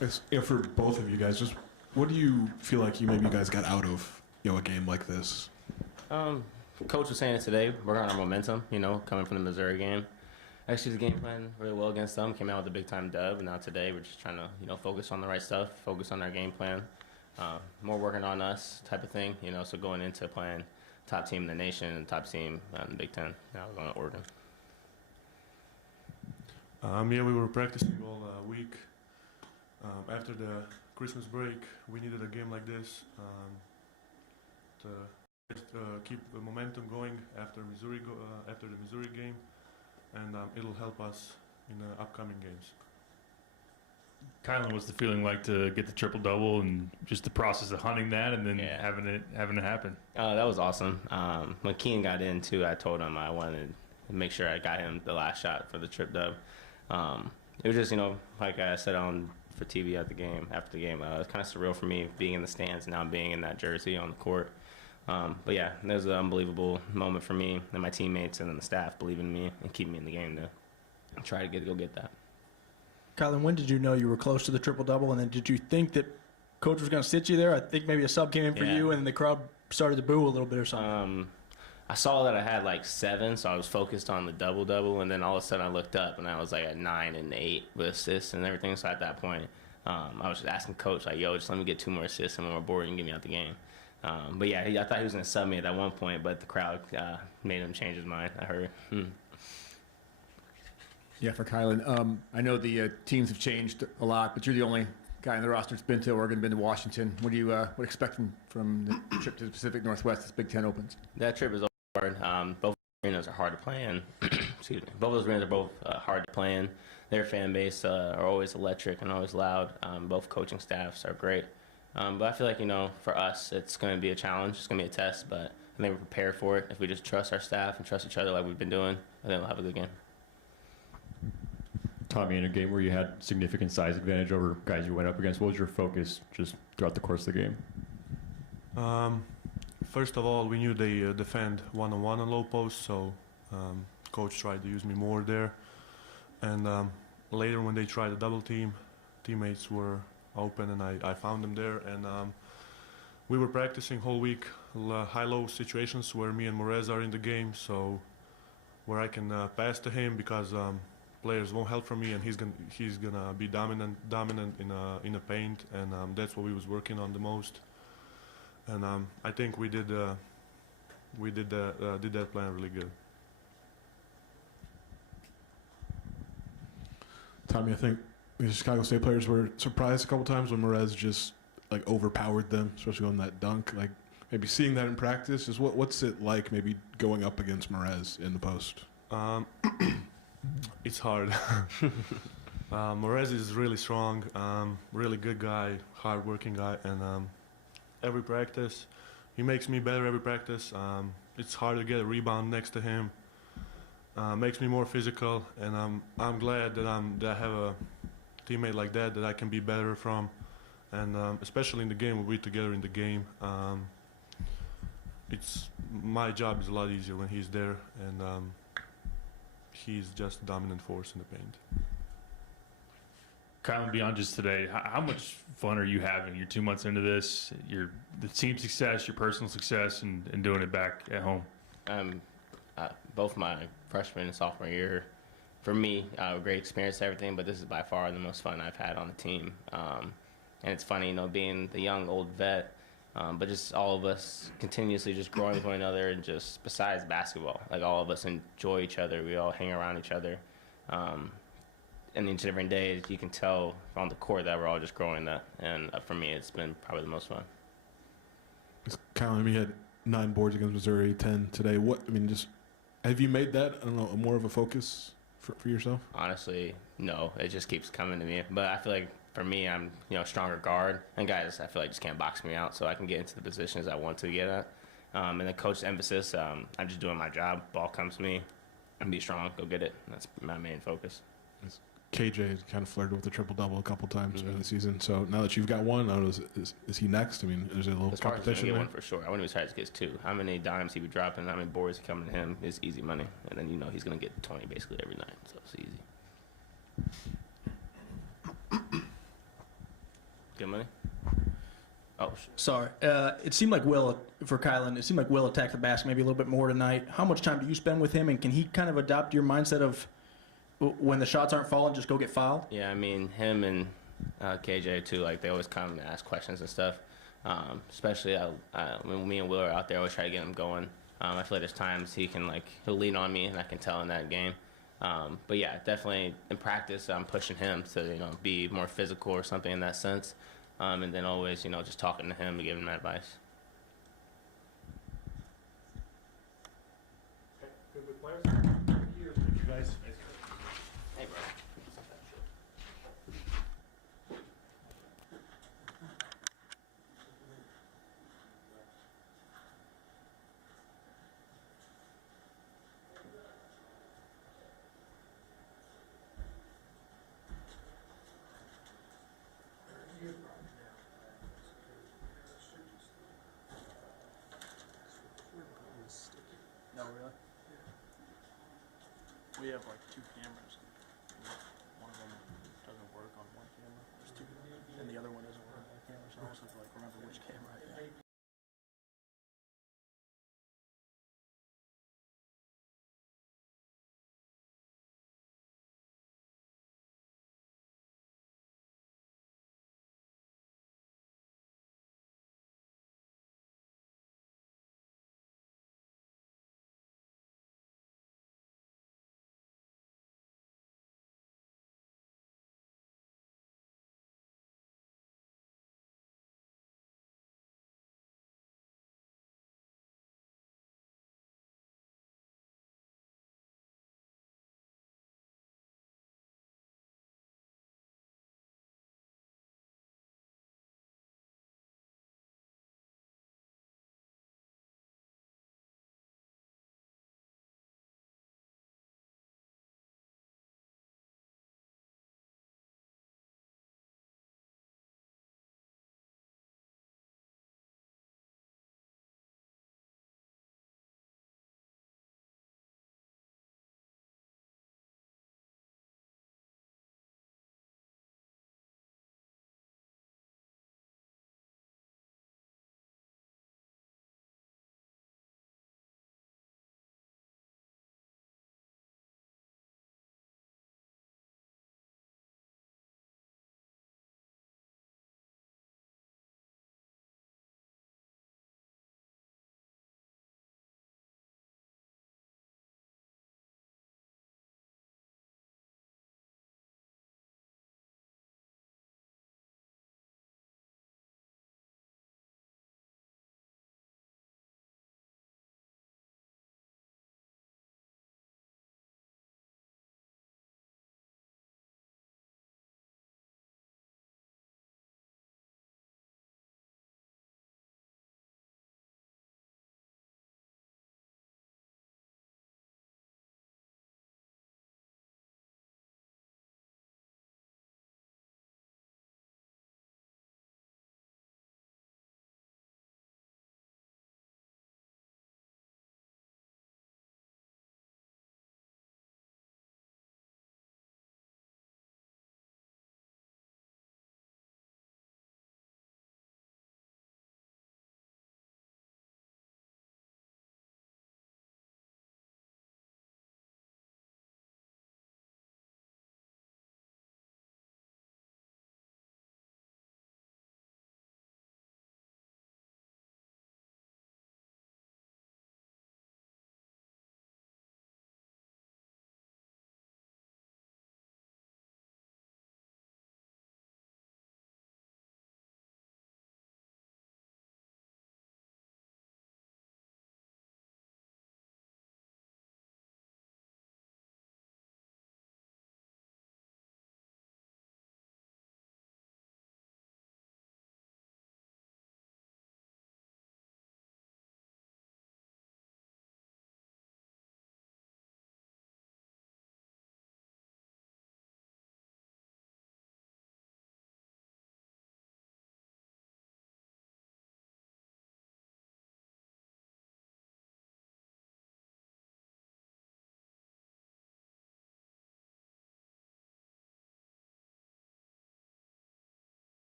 For both of you guys, just what do you feel like you guys got out of a game like this? Coach was saying it today. We're on our momentum, coming from the Missouri game. Actually, the game plan really well against them. Came out with a big-time dub, and now today we're just trying to, focus on the right stuff, focus on our game plan. More working on us type of thing, so going into playing top team in the nation and top team in the Big Ten. Now we're going to Oregon. Yeah, we were practicing all week. After the Christmas break, we needed a game like this to keep the momentum going after after the Missouri game, and it'll help us in the upcoming games. Kylan, what's the feeling like to get the triple-double and just the process of hunting that and then having it happen? That was awesome. When Keen got in, too, I told him I wanted to make sure I got him the last shot for the trip dub. It was just, like I said for TV after the game, it was kind of surreal for me being in the stands and now being in that jersey on the court. But yeah, it was an unbelievable moment for me and my teammates and then the staff believing in me and keeping me in the game to try to go get that. Kylan, when did you know you were close to the triple-double, and then did you think that Coach was going to sit you there? I think maybe a sub came in for you, and the crowd started to boo a little bit or something. I saw that I had like 7, so I was focused on the double-double, and then all of a sudden I looked up, and I was like at 9 and 8 with assists and everything. So at that point, I was just asking Coach, like, yo, just let me get 2 more assists and 1 more board and get me out the game. But yeah, I thought he was going to sub me at one point, but the crowd made him change his mind, I heard. Yeah, for Kylan. I know the teams have changed a lot, but you're the only guy in the roster that's been to Oregon, been to Washington. What do you expect from the trip to the Pacific Northwest as Big Ten opens? That trip is hard. Both arenas are hard to play in. Excuse me. Both those arenas are both hard to play in. Their fan base are always electric and always loud. Both coaching staffs are great. But I feel like, for us, it's going to be a challenge. It's going to be a test, but I think we're prepared for it. If we just trust our staff and trust each other like we've been doing, I think we'll have a good game. Tommy, in a game where you had significant size advantage over guys you went up against, what was your focus just throughout the course of the game? First of all, we knew they defend one-on-one on low post, so Coach tried to use me more there. And later when they tried the double team, teammates were open and I found them there. And we were practicing whole week high-low situations where me and Morez are in the game, so where I can pass to him because players won't help from me, and he's gonna be dominant in a paint, and that's what we was working on the most. And I think we did that plan really good. Tommy, I think the Chicago State players were surprised a couple times when Morez just like overpowered them, especially on that dunk. Like maybe seeing that in practice, just what's it like maybe going up against Morez in the post? It's hard. Morez is really strong, really good guy, hard-working guy, and every practice, he makes me better every practice. It's hard to get a rebound next to him. Makes me more physical, and I'm glad that I have a teammate like that I can be better from, and especially in the game, we're together in the game. My job is a lot easier when he's there, and he's just a dominant force in the paint. Kylan, beyond just today, how much fun are you having? You're 2 months into this, the team success, your personal success, and doing it back at home. Both my freshman and sophomore year, for me, a great experience, everything, but this is by far the most fun I've had on the team. And it's funny, being the young, old vet, but just all of us continuously just growing with one another, and just besides basketball, like all of us enjoy each other. We all hang around each other. And each and every day, you can tell on the court that we're all just growing that. And for me, it's been probably the most fun. Kylan, you had 9 boards against Missouri, 10 today. Just have you made that, I don't know, more of a focus for yourself? Honestly, no. It just keeps coming to me. But I feel like for me, I'm a stronger guard, and guys I feel like just can't box me out, so I can get into the positions I want to get at. And the coach's emphasis, I'm just doing my job. Ball comes to me, and be strong, go get it. That's my main focus. KJ kind of flirted with the triple-double a couple times during the season. So now that you've got one, I don't know, is he next? Is there a little competition get there? One for sure. I wouldn't be surprised if he gets 2. How many dimes he be dropping, how many boards coming to him is easy money. And then he's going to get 20 basically every night, so it's easy. Good money. Oh, Sorry. It seemed like Will, for Kylan, it seemed like Will attacked the basket maybe a little bit more tonight. How much time do you spend with him, and can he kind of adopt your mindset of when the shots aren't falling, just go get fouled? yeah, I mean, him and KJ, too, like, they always come and ask questions and stuff. Especially when me and Will are out there, I always try to get him going. I feel like there's times he'll lean on me, and I can tell in that game. But, yeah, definitely in practice, I'm pushing him to, be more physical or something in that sense. And then always, just talking to him and giving him advice. Good with players. Thank you guys. Hey, bro. No, really? We have like 2 cameras. One of them doesn't work on one camera. There's 2, and the other one doesn't work on the camera. So I also have to remember which camera I have.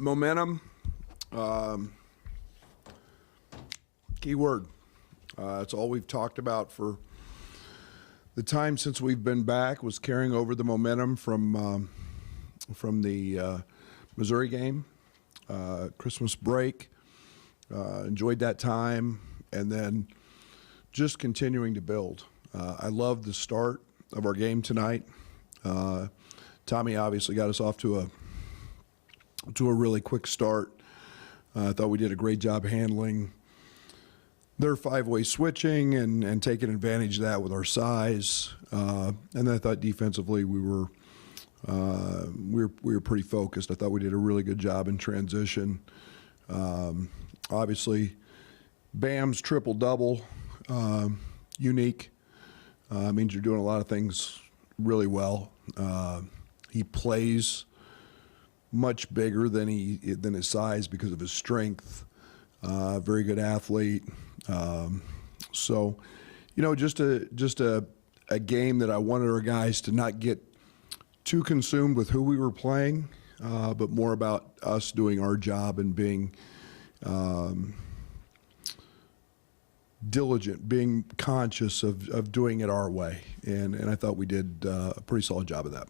Momentum, key word. It's all we've talked about for the time since we've been back, was carrying over the momentum from the Missouri game, Christmas break. Enjoyed that time, and then just continuing to build. I love the start of our game tonight. Tommy obviously got us off to a really quick start. I thought we did a great job handling their five-way switching and taking advantage of that with our size. And then I thought defensively we were pretty focused. I thought we did a really good job in transition. Obviously, Bam's triple-double, unique. Means you're doing a lot of things really well. He plays much bigger than his size because of his strength. Very good athlete. So, just a game that I wanted our guys to not get too consumed with who we were playing, but more about us doing our job and being diligent, being conscious of doing it our way. And I thought we did a pretty solid job of that.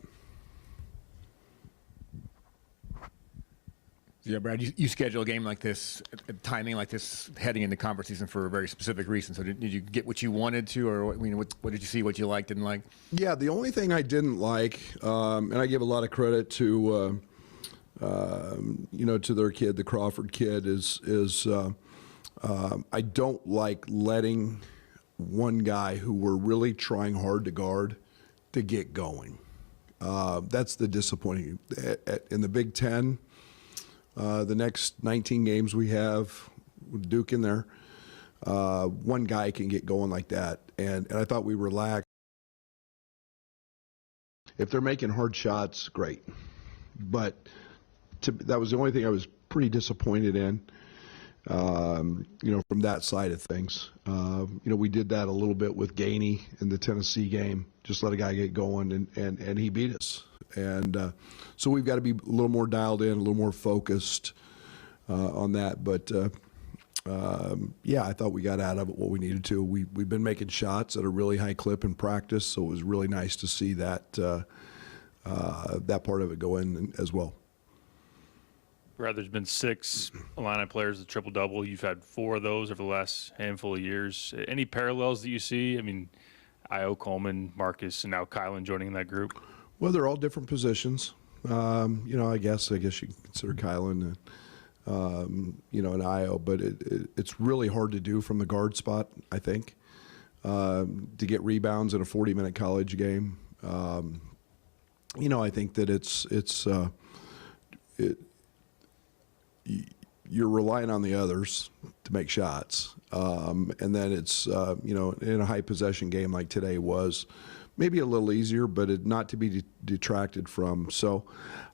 Yeah, Brad, you schedule a game like this, timing like this, heading into conference season for a very specific reason. So did you get what you wanted to, or what did you see, what you liked, didn't like? Yeah, the only thing I didn't like, and I give a lot of credit to, to their kid, the Crawford kid, is I don't like letting one guy who we're really trying hard to guard to get going. That's the disappointing. In the Big Ten, the next 19 games we have with Duke in there, one guy can get going like that. And I thought we relaxed. If they're making hard shots, great. But that was the only thing I was pretty disappointed in, from that side of things. We did that a little bit with Gainey in the Tennessee game. Just let a guy get going, and he beat us. And so we've got to be a little more dialed in, a little more focused on that. But, I thought we got out of it what we needed to. We've been making shots at a really high clip in practice, so it was really nice to see that that part of it go in as well. Brad, there's been 6 Illini players with triple-double. You've had 4 of those over the last handful of years. Any parallels that you see? I mean, Io, Coleman, Marcus, and now Kylan joining that group. Well, they're all different positions. I guess you can consider Kylan, an Io, but it's really hard to do from the guard spot, I think, to get rebounds in a 40-minute college game. I think that you're relying on the others to make shots. And then it's, in a high possession game like today was maybe a little easier, but not to be detracted from. So,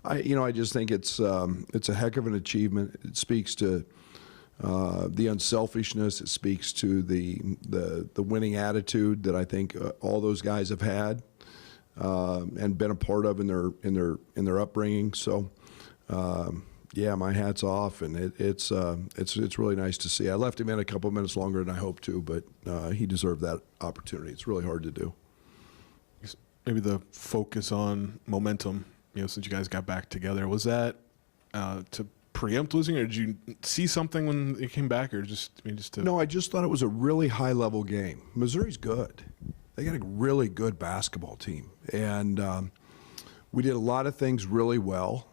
I just think it's a heck of an achievement. It speaks to the unselfishness. It speaks to the winning attitude that I think all those guys have had and been a part of in their upbringing. So, my hat's off, and it's really nice to see. I left him in a couple of minutes longer than I hoped to, but he deserved that opportunity. It's really hard to do. Maybe the focus on momentum, since you guys got back together, was that to preempt losing, or did you see something when you came back, or just to? No, I just thought it was a really high-level game. Missouri's good. They got a really good basketball team, and we did a lot of things really well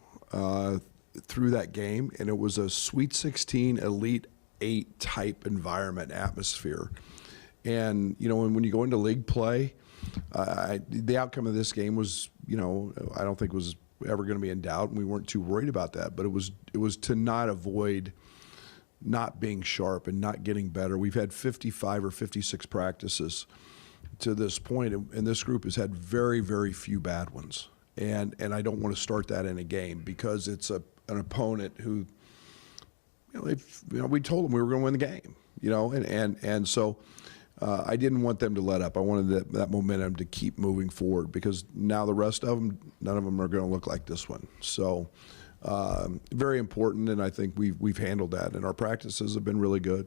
through that game, and it was a Sweet 16, Elite 8 type environment, atmosphere. And, when you go into league play, the outcome of this game was, I don't think was ever going to be in doubt, and we weren't too worried about that. But it was to not avoid not being sharp and not getting better. We've had 55 or 56 practices to this point, and this group has had very, very few bad ones. And I don't want to start that in a game because it's an opponent who, we told them we were going to win the game, and so I didn't want them to let up. I wanted that momentum to keep moving forward because now the rest of them, none of them are going to look like this one. So very important, and I think we've handled that, and our practices have been really good.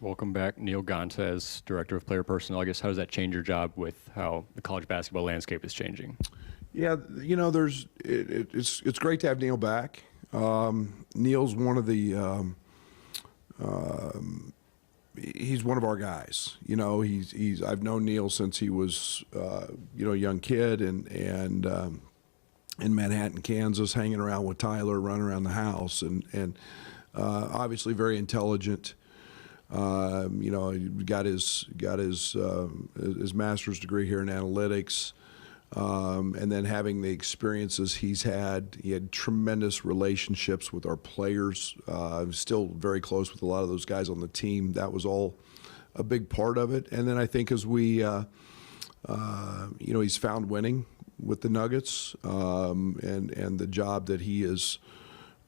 Welcome back, Neil Ganta, as Director of Player Personnel. I guess, how does that change your job with how the college basketball landscape is changing? Yeah, you know, it's great to have Neil back. Neil's one of the he's one of our guys. You know, I've known Neil since he was you know, a young kid and in Manhattan, Kansas, hanging around with Tyler, running around the house, and obviously very intelligent. You know, he got his master's degree here in analytics, and then having the experiences he had tremendous relationships with our players. Still very close with a lot of those guys on the team. That was all a big part of it. And then I think as we, you know, he's found winning with the Nuggets, and the job that he is.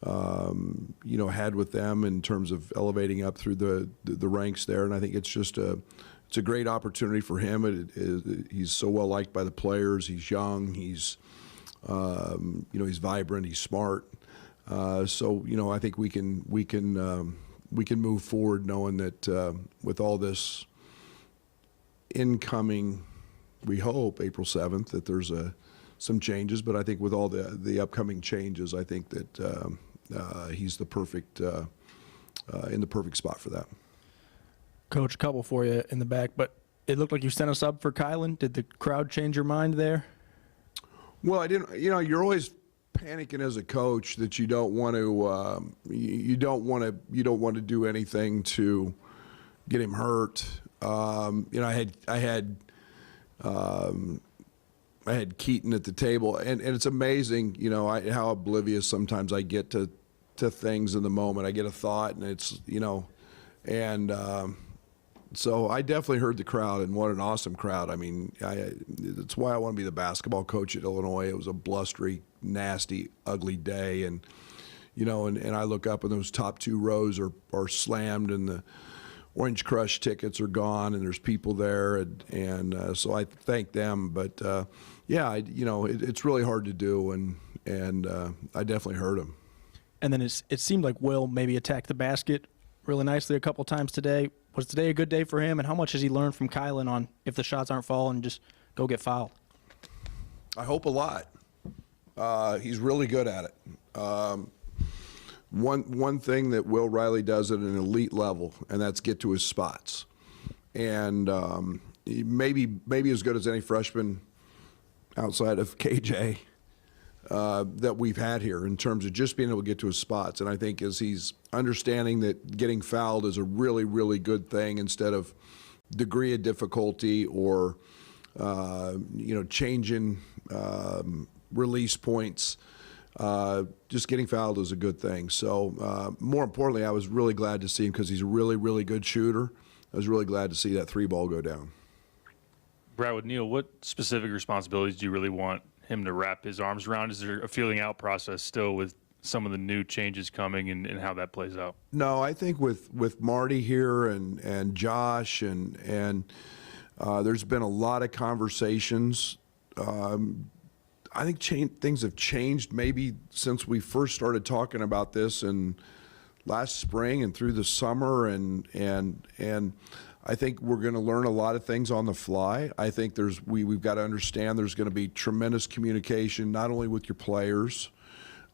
You know, had with them in terms of elevating up through the ranks there, and I think it's a great opportunity for him. He's so well liked by the players. He's young. He's you know, he's vibrant. He's smart. So you know, I think we can move forward knowing that with all this incoming, we hope April 7th, that there's some changes. But I think with all the upcoming changes, I think that. He's the perfect in the perfect spot for that. Coach, a couple for you in the back, but it looked like you sent us up for Kylan. Did the crowd change your mind there? Well, I didn't. You know, you're always panicking as a coach that you don't want to you don't want to do anything to get him hurt. You know, I had Keaton at the table, and it's amazing, you know, how oblivious sometimes I get to things in the moment. I get a thought, and it's, you know, and so I definitely heard the crowd, and what an awesome crowd. I mean, that's why I want to be the basketball coach at Illinois. It was a blustery, nasty, ugly day, and, you know, and I look up, and those top two rows are slammed, and the Orange Crush tickets are gone, and there's people there, and so I thank them. But yeah, you know, it's really hard to do, and I definitely heard them. And then it seemed like Will maybe attacked the basket really nicely a couple times today. Was today a good day for him, and how much has he learned from Kylan on if the shots aren't falling, just go get fouled? I hope a lot. He's really good at it. One thing that Will Riley does at an elite level, and that's get to his spots. And maybe as good as any freshman outside of KJ that we've had here in terms of just being able to get to his spots. And I think as he's understanding that getting fouled is a really, really good thing instead of degree of difficulty or, you know, changing release points. Just getting fouled is a good thing. So more importantly, I was really glad to see him because he's a really, really good shooter. I was really glad to see that three ball go down. Brad, with Neil, what specific responsibilities do you really want him to wrap his arms around? Is there a feeling out process still with some of the new changes coming and how that plays out? No, I think with Marty here and Josh and there's been a lot of conversations. I think things have changed maybe since we first started talking about this in last spring and through the summer, and I think we're going to learn a lot of things on the fly. I think we've got to understand there's going to be tremendous communication, not only with your players,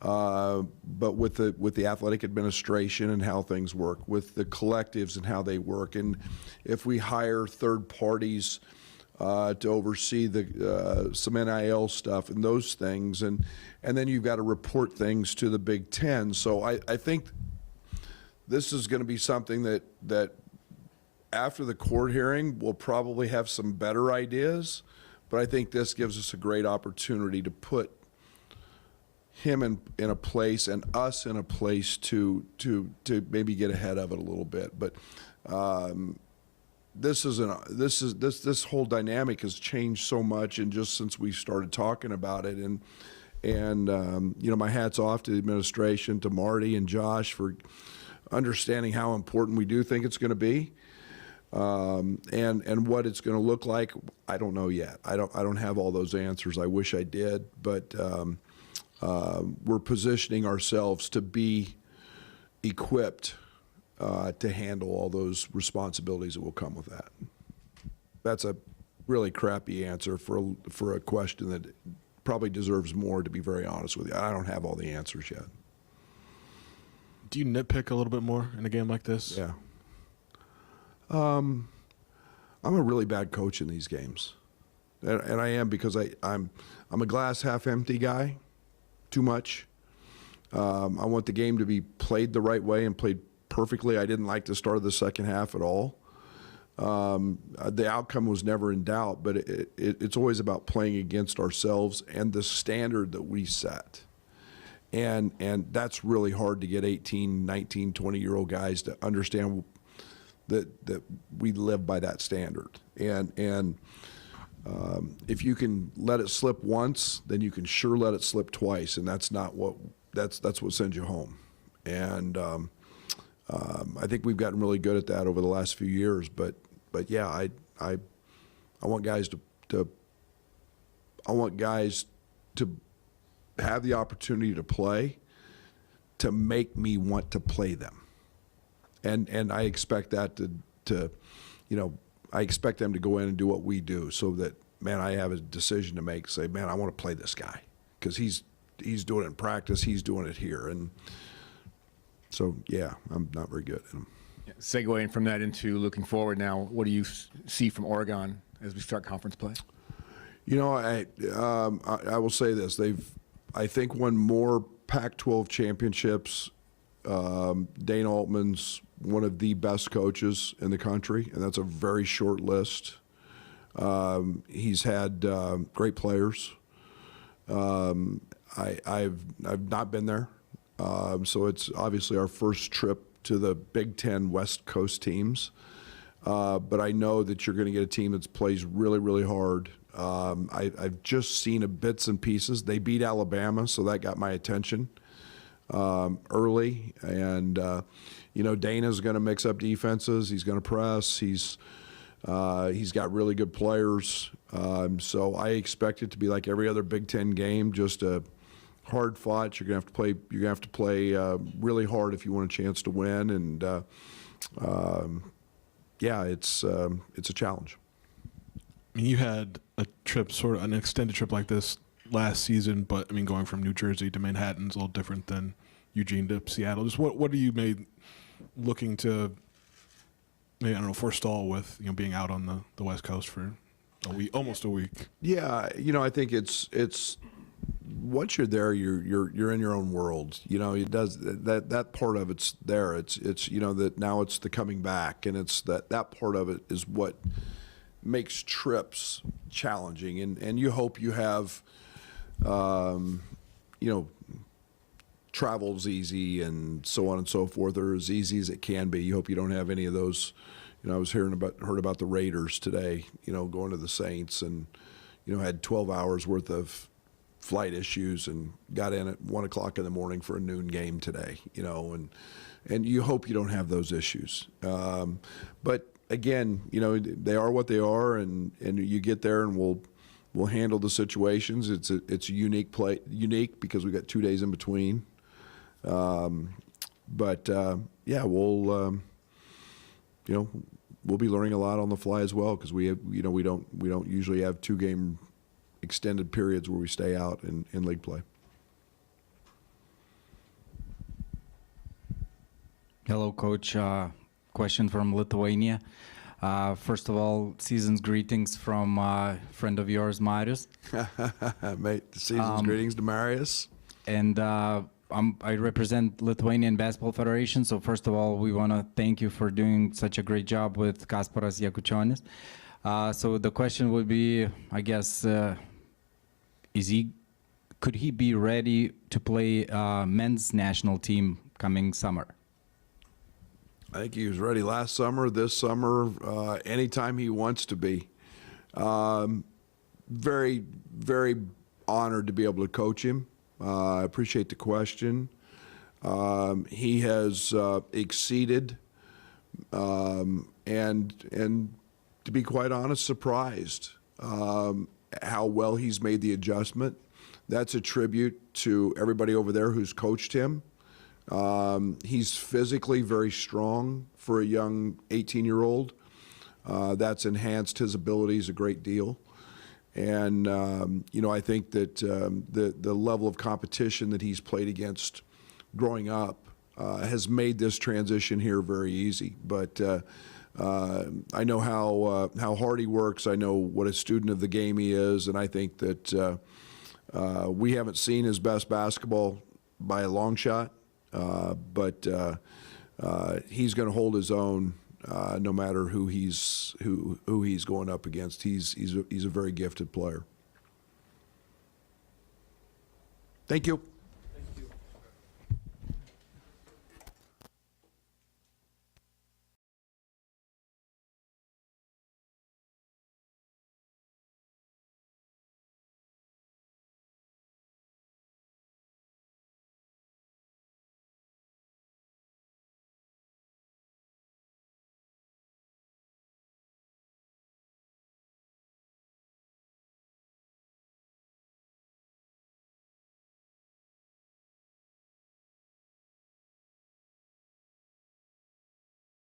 but with the athletic administration and how things work, with the collectives and how they work, and if we hire third parties to oversee some NIL stuff and those things, and then you've got to report things to the Big Ten. So I think this is going to be something that after the court hearing we'll probably have some better ideas, but I think this gives us a great opportunity to put him in a place and us in a place to maybe get ahead of it a little bit. But this whole dynamic has changed so much, and just since we started talking about it, and you know, my hat's off to the administration, to Marty and Josh for understanding how important we do think it's going to be, and what it's going to look like. I don't know yet. I don't have all those answers. I wish I did, but we're positioning ourselves to be equipped to handle all those responsibilities that will come with that. That's a really crappy answer for a question that probably deserves more, to be very honest with you. I don't have all the answers yet. Do you nitpick a little bit more in a game like this? Yeah. I'm a really bad coach in these games, and I am because I'm a glass half empty guy, too much. I want the game to be played the right way and played perfectly. I didn't like the start of the second half at all. The outcome was never in doubt, but it's always about playing against ourselves and the standard that we set. And that's really hard to get 18, 19, 20-year-old guys to understand that we live by that standard. And if you can let it slip once, then you can sure let it slip twice, and that's what sends you home. And I think we've gotten really good at that over the last few years. But yeah, I want guys to have the opportunity to play, to make me want to play them. And I expect that to I expect them to go in and do what we do, so that, man, I have a decision to make, say, man, I want to play this guy because he's doing it in practice, he's doing it here. And so, yeah, I'm not very good at him. Segueing from that into looking forward now, what do you see from Oregon as we start conference play? I will say this. They've, I think, won more Pac-12 championships. Dana Altman's one of the best coaches in the country, and that's a very short list. He's had great players. I've not been there, so it's obviously our first trip to the Big Ten West Coast teams. But I know that you're going to get a team that plays really, really hard. I've just seen bits and pieces. They beat Alabama, so that got my attention early. And Dana's going to mix up defenses. He's going to press. He's got really good players. So I expect it to be like every other Big Ten game, just a hard fought. You're going to have to play really hard if you want a chance to win. And yeah, it's a challenge. I mean, you had a trip, sort of an extended trip like this last season, but I mean, going from New Jersey to Manhattan is a little different than Eugene to Seattle. Just what are you looking to, maybe, I don't know, forestall with being out on the West Coast for almost a week? Yeah, I think it's once you're there, you're in your own world. It does that part of it's there. It's that now it's the coming back, and it's that part of it is what makes trips challenging. And you hope you have travel's easy and so on and so forth, or as easy as it can be. You hope you don't have any of those. I was heard about the Raiders today, going to the Saints, and had 12 hours worth of flight issues and got in at 1 o'clock in the morning for a noon game today, and you hope you don't have those issues. But again, they are what they are, and you get there, and we'll handle the situations. It's a unique because we got 2 days in between. But yeah, we'll be learning a lot on the fly as well, because we don't usually have 2-game extended periods where we stay out in league play. Hello, Coach. Question from Lithuania. First of all, season's greetings from a friend of yours, Marius. Mate, season's greetings to Marius. And I represent Lithuanian Basketball Federation, so first of all, we want to thank you for doing such a great job with Kasparas Yakas. So the question would be, I guess, could he be ready to play men's national team coming summer? I think he was ready last summer, this summer, anytime he wants to be. Very, very honored to be able to coach him. I appreciate the question. He has exceeded, and to be quite honest, surprised how well he's made the adjustment. That's a tribute to everybody over there who's coached him. He's physically very strong for a young 18-year-old. That's enhanced his abilities a great deal. And, I think that the level of competition that he's played against growing up has made this transition here very easy. But I know how hard he works. I know what a student of the game he is, and I think that we haven't seen his best basketball by a long shot, but he's going to hold his own no matter who he's going up against. He's a very gifted player. Thank you.